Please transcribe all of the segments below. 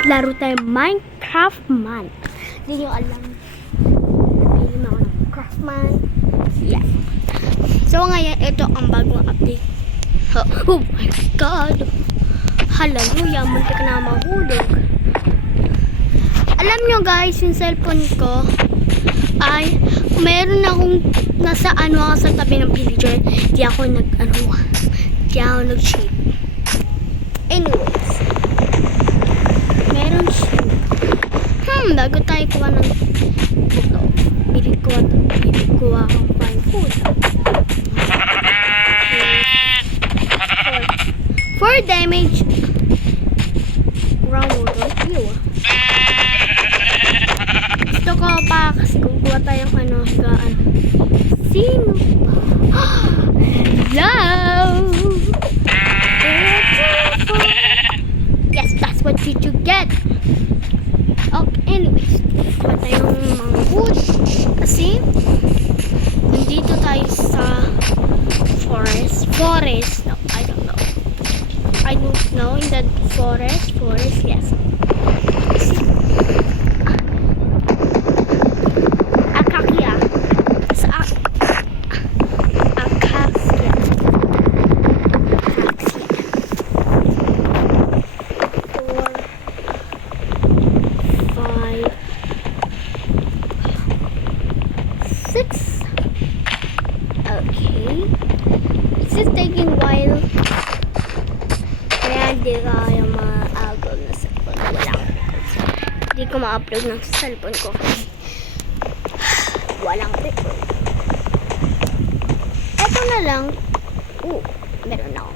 maglaro tayo Minecraft Man. Hindi nyo alam. Pili mo ako ng Minecraft Man. Yeah. So ngayon, ito ang bagong update. Oh my God. Hallelujah, muntik na mahulog. Alam nyo guys, yung cellphone ko ay meron akong nasa sa tabi ng villager. Di ako nag-cheat. Anyways, meron siya. Bago tayo kuha ng ito, bili ko akong fine food. 4 damage. Round don't you. Gusto ko pa kasi kukuha tayong higaan. Sino ba? Hello! Yes, that's what you get. Okay, anyways. Kuha tayong mga wood. Kasi, nandito tayo sa forest. No, I don't know. I don't know. In that forest, yes. Akakia. Akakia. 4, 5, 6. Okay. This is taking a while. Kaya hindi kaya ma-upload na cellphone. Hindi ko ma-upload ng cellphone ko. Walang record. Eto na lang. Meron ako.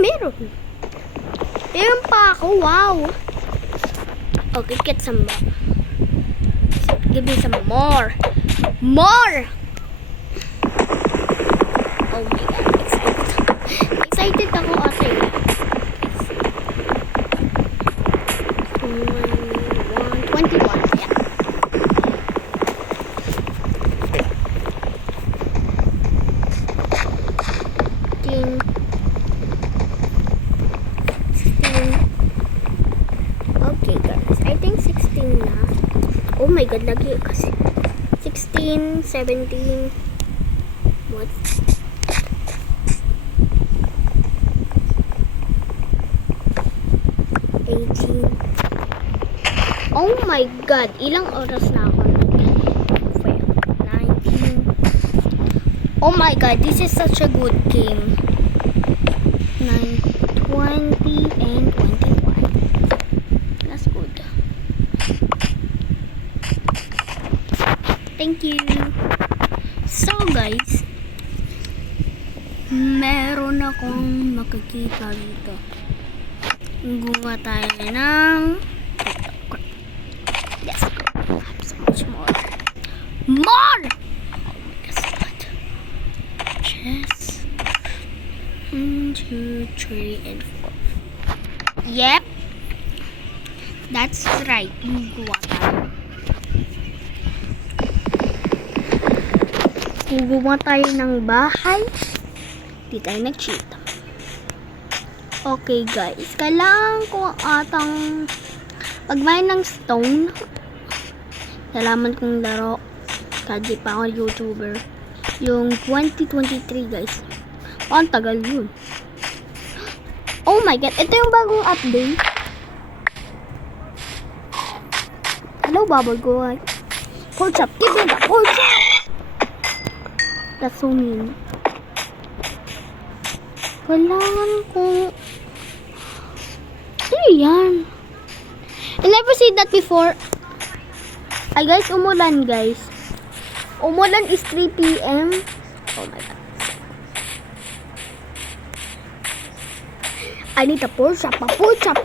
Meron. Meron pa ako. Wow. Okay, get some more. Give me some more. More! Oh my God, excited ako kasi. 21, yeah. Okay guys, I think 16 na. Oh my God, lagi kasi 16, 17. What? 18. Oh my God, ilang oras na ako nag-fail? 19. Oh my God, this is such a good game. 9, 20, and 21. That's good. Thank you. So guys, meron akong makikita dito. Gumawa tayo ng yes, I have so much more. Oh my God. Chest 1, 2, 3, and 4. Yep, that's right. Gumawa tayo. Gumawa tayo ng bahay. Di tayo nag-cheat. Okay guys, kailangan ko atang pagmain ng stone. Nalaman kong laro kasi pa ako YouTuber. Yung 2023 guys. Ang tagal yun. Oh my God, ito yung bagong update. Hello Bubble Boy. Pork chop, give me the pork chop. That's so mean. Kailangan kong yan. I never seen that before. Ay guys, umulan guys. Umulan is 3 PM. Oh my God. I need a pork chop, pork chop.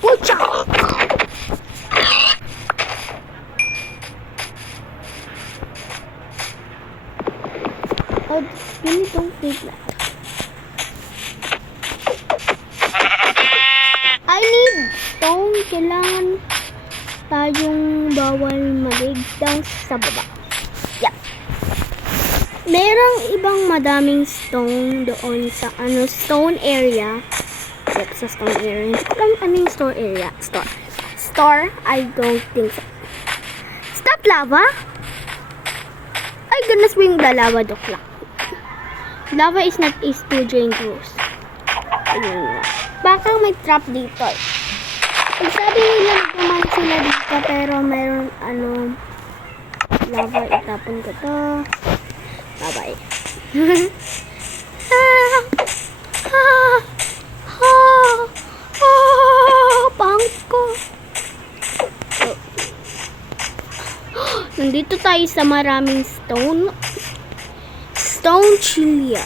Oh, really don't need that. I need stone. Kailangan tayong bawal mag-dig down sa baba. Yep. Merong ibang madaming stone doon sa stone area. dito sa store area. Hindi ko alam ano yung store area. Store? I don't think so. Stop lava? Ay, goodness mo yung lava doklak. Lava is not is too dangerous. Ayun. Baka may trap dito. Sabi nila naman sila dito pero meron lava. Itapon ko to. Bye-bye. Pangit ko. Nandito tayo sa maraming stone. Stone Chilia.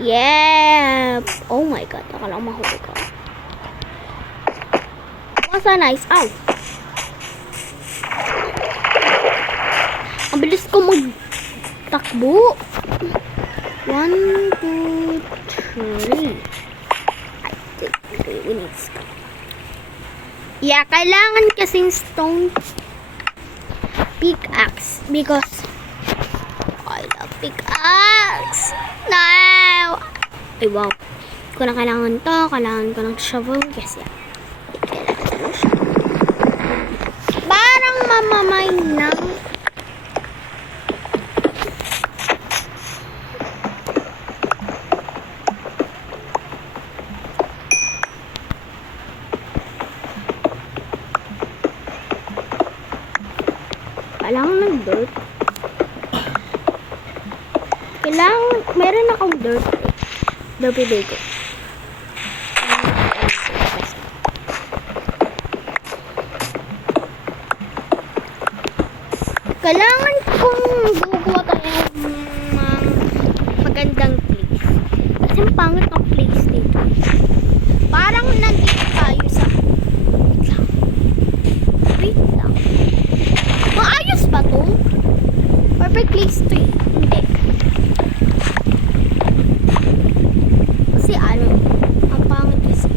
Yeah. Oh my god. Akala ko mahuli ka. Masa nice. Ow. Ang bilis ko magtakbo. 1, 2, 3. I think we need stone. Yeah, kailangan kasing stone pickaxe because I love pickaxe. No! Ay, wow. Kung na kailangan to, kailangan ko ng shovel. Yes, yeah. Kailangan ko ng shovel. Parang mamamay lang. Kailangan ng dirt. Kailangan, meron akong dirt. Derpy bacon. Kailangan kong gugawa tayo ng magandang place. Kasi ang pangit ng place dito. Parang nandito tayo sa... Wait lang. Maayos ba to? Perfect place to eh. Hindi. Kasi ang pangit kasi.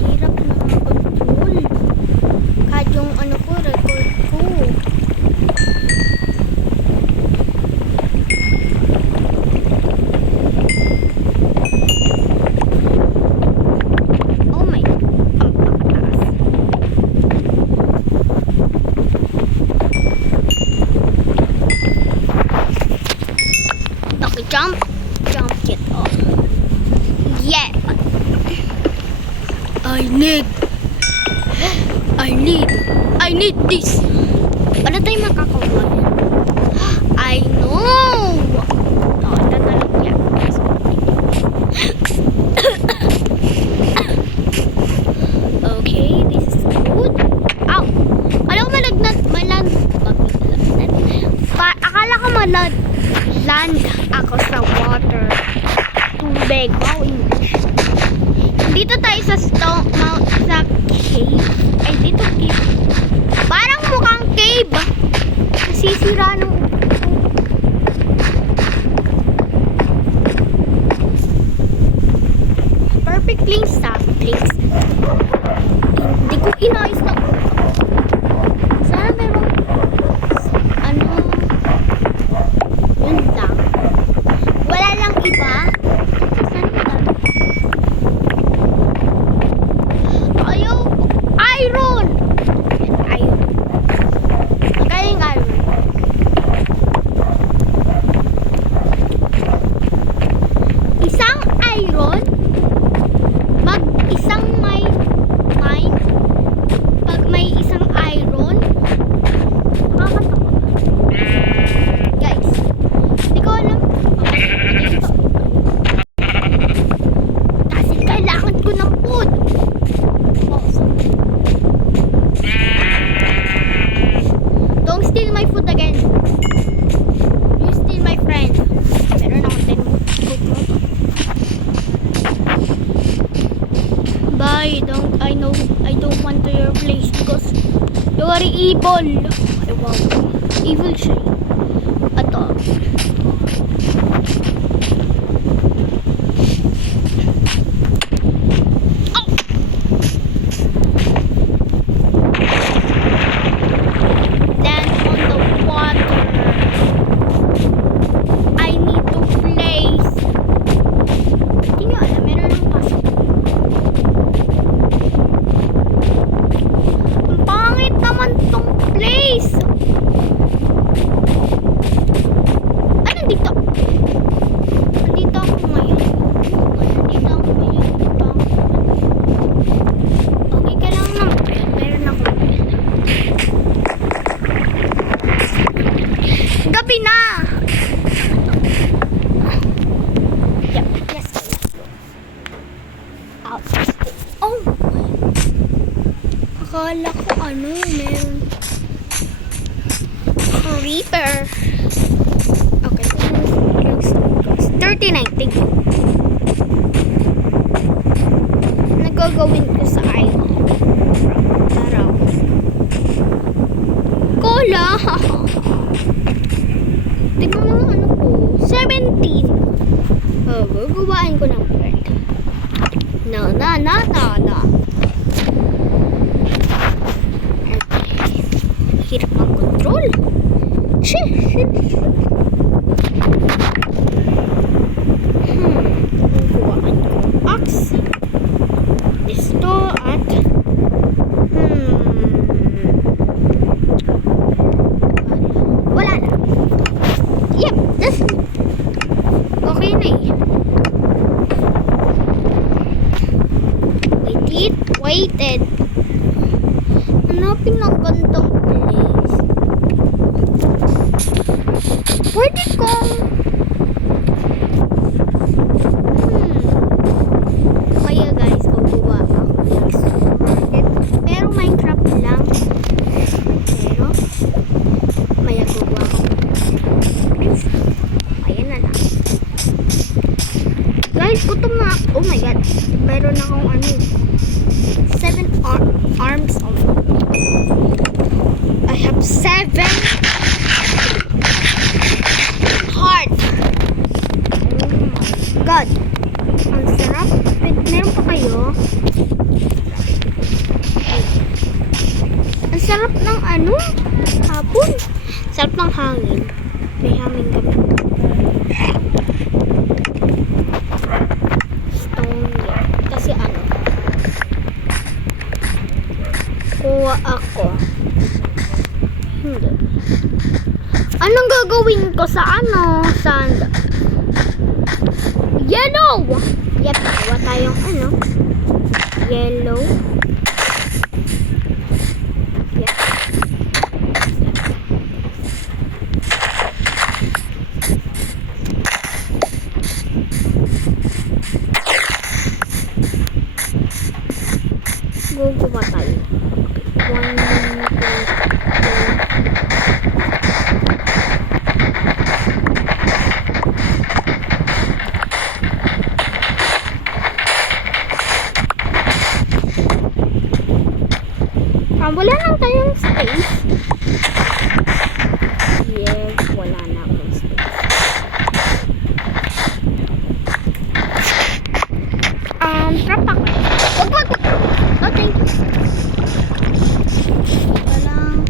Hirap na control. Kahit yung ko, record ko. Oh my God. Okay, jump it off. Yeah. I need this. Paano tayo makakakuha? I know. Tatalog yan. Okay, this is good. Ow! Akala ko akala ko land ako sa water. Tubig. Wow, English. Dito tayo sa sa cave. Ay, dito cave. Parang mukhang cave. Nasisira ng perfect place sa place. Hindi ko inayos na. Sana meron yun lang. Wala lang iba. Iron! Magaling iron. Isang iron, isang mine, pag may isang iron, nakakatawa. Guys, hindi ko alam. Kasi kailangan ko ng food. Don't steal my food again. You steal my friend. Meron akong 10 food mo. Bye. I don't want to your place because you are evil. Ay, wow. Evil siya. Ato. Land on the water. Kala ko ano, meron. Creeper. Okay, let's go. 39, tignan. Nagagawin ko sa island. Taraw. Cola! Tignan mo ano ko. 17. Oh, gagawain ko ng bird. No. Okay. Hirap mag-control. Shit. Gagawaan ko. Axe. Ito at wala na. Yep, that's it. Okay na eh. Waited. Hanapin ng gandang place. Pwede kong kaya guys, gugawa ako ng supermarket. Pero Minecraft lang. Pero maya gugawa ako. Please. Ayan na lang. Guys, gutom na. Oh my god. Meron akong ano. 7 arms on. I have 7 heart. Oh my god. Ang sarap. Meron pa kayo? Ang sarap ng ano? Hapon. Sarap ng hangin. May hangin kami. Stone yan. Kasi ano? Kuha ako. Hindi. Anong gagawin ko sa ano? Sand. Yellow! Yep, kuha tayong ano? Yellow. Yep. Guguha tayo. 1, 2, 3. Wala lang tayong space. Yes, wala na akong space. Trap ako. Wag. Oh, thank you. Walang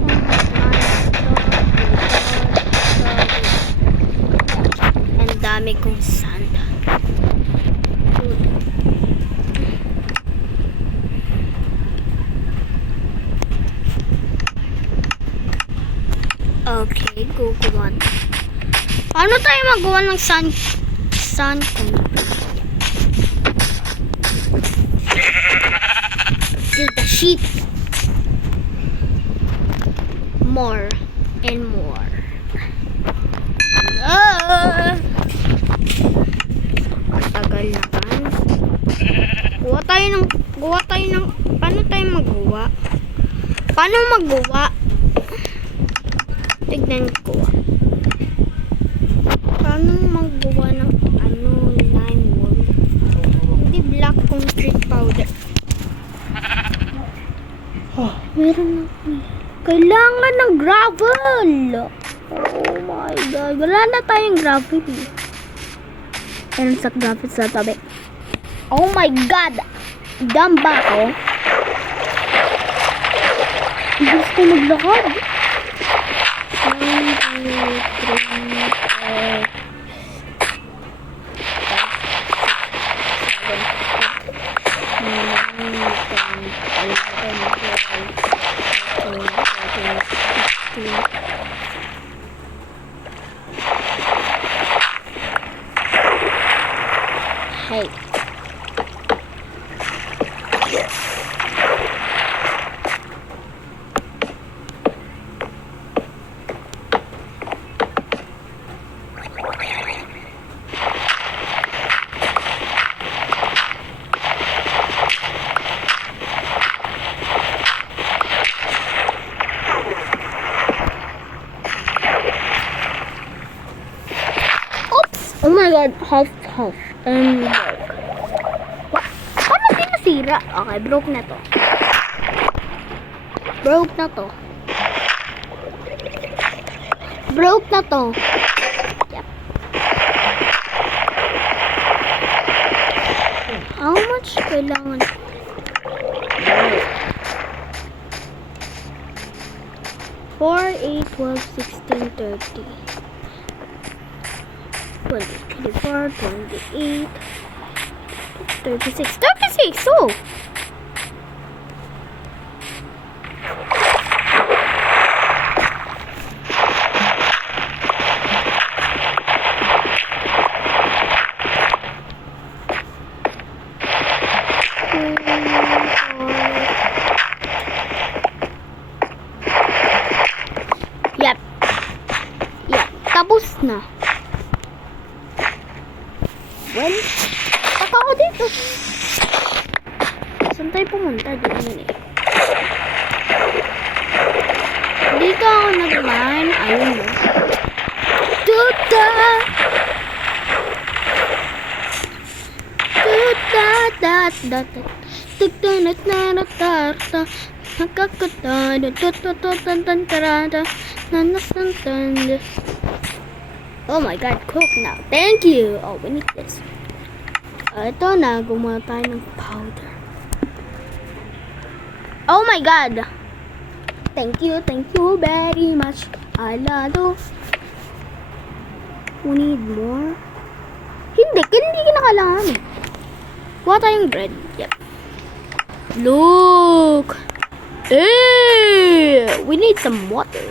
ang dami kong sand. Okay, guguwan. Paano tayo magawa ng sand the sheep. More and more. Matagal naman. Gawa tayo ng paano tayo magawa? Paano magawa? Tignan ko. Paano magawa ng lime wool? Hindi black concrete powder. Meron ako. Kailangan ng gravel. Oh my god. Wala na tayong gravel. Meron sa gravel sa tabi. Oh my god. Dumb ba ako? Gusto ko maglakad. 1, 2, 3, 4. Hey. Oh my god, half. And broke. What? Paano di nasira? Okay, broke na to. Broke na to. Broke na to. Yep. How much kailangan? 4, 8, 12, 16, 30. 20, 24, 28, 36. 36! Oh! Yep. Tapos na. Well, taka ako dito. Saan tayo pumunta? Doon yun eh. Dito ako nag-mine. Ayun mo. Tuta! Tuta! Dat! Tutanat-nanat-tarta. Nakakatado. Tutututantantarada. Nanasantanda. Oh my god, cook now. Thank you. Oh, we need this. Ito na, gumawa tayo ng powder. Oh my god. Thank you very much. Alado. We need more. Hindi kinakailangan eh. Kuha tayong bread. Yep. Look. We need some water.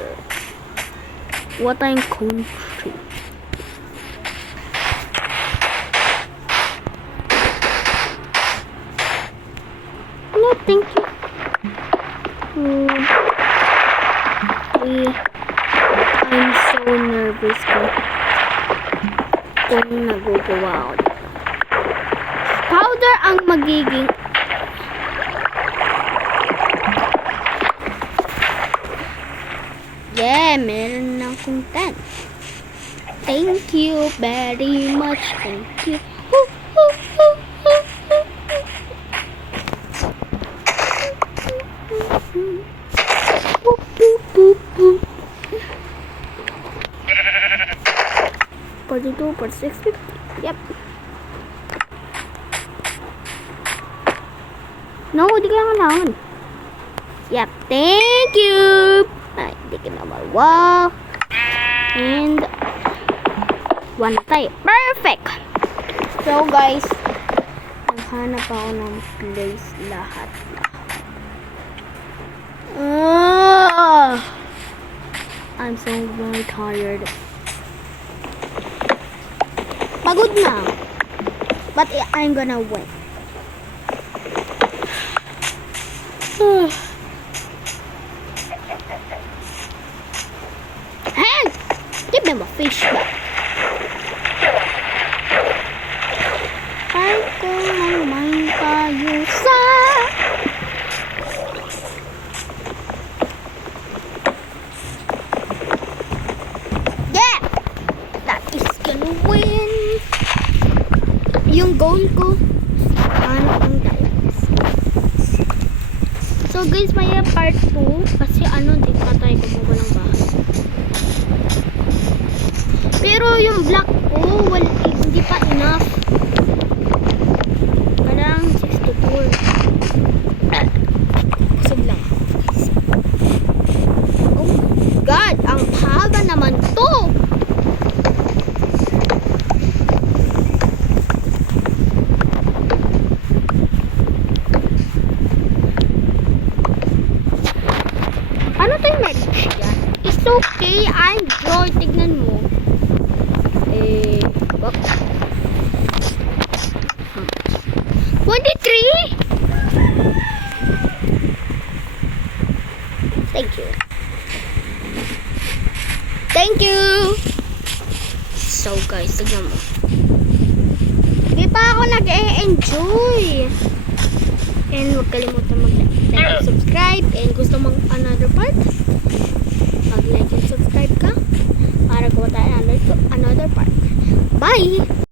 Kuha tayong concrete. No, thank you. I'm so nervous kung nagagawa ako. Powder ang magiging meron na akong 10. Thank you very much. Thank you. $42, $46, $50. Yep. No, di ka kailangan. Yep, thank you. Ay, di ka na mawa. And one tayo. Perfect. So guys, naghanap ako ng place lahat. I'm so very tired. Pagod na. But I'm gonna win. Hey! Give them a fish back. Ay kung naman tayo sa yung goal ko, ano ang diamonds. So guys, may part 2 kasi di pa tayo gumawa ng bahay. Pero yung block ko, hindi pa enough. Parang 64. Kusog lang. Oh my god, ang haba naman to! It's okay, I'm Joy. Tignan mo. Bak 23? Thank you. Thank you! So guys, tignan mo. Hindi pa ako nag-e-enjoy. And huwag kalimutan mag-like and subscribe. And gusto mong another part? Mag-like and subscribe ka para gawa tayo another part. Bye!